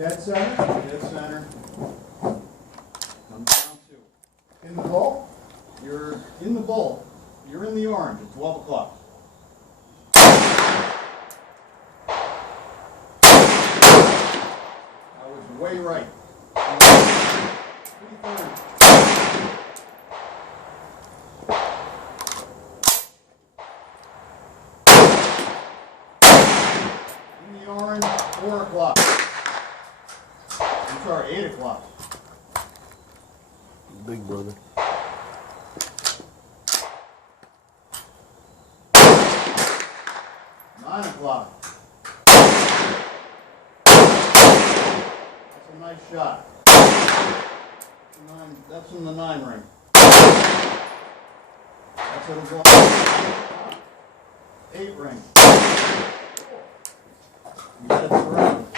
Dead center. Dead center. Come down two. In the bowl. You're in the bowl. You're in the orange at 12 o'clock. I was way right. 3:30. In the orange, 4 o'clock. I'm sorry, 8 o'clock. Big brother. 9 o'clock. That's a nice shot. That's in the 9 ring. That's what it'll go. 8 ring. You got it surrounded.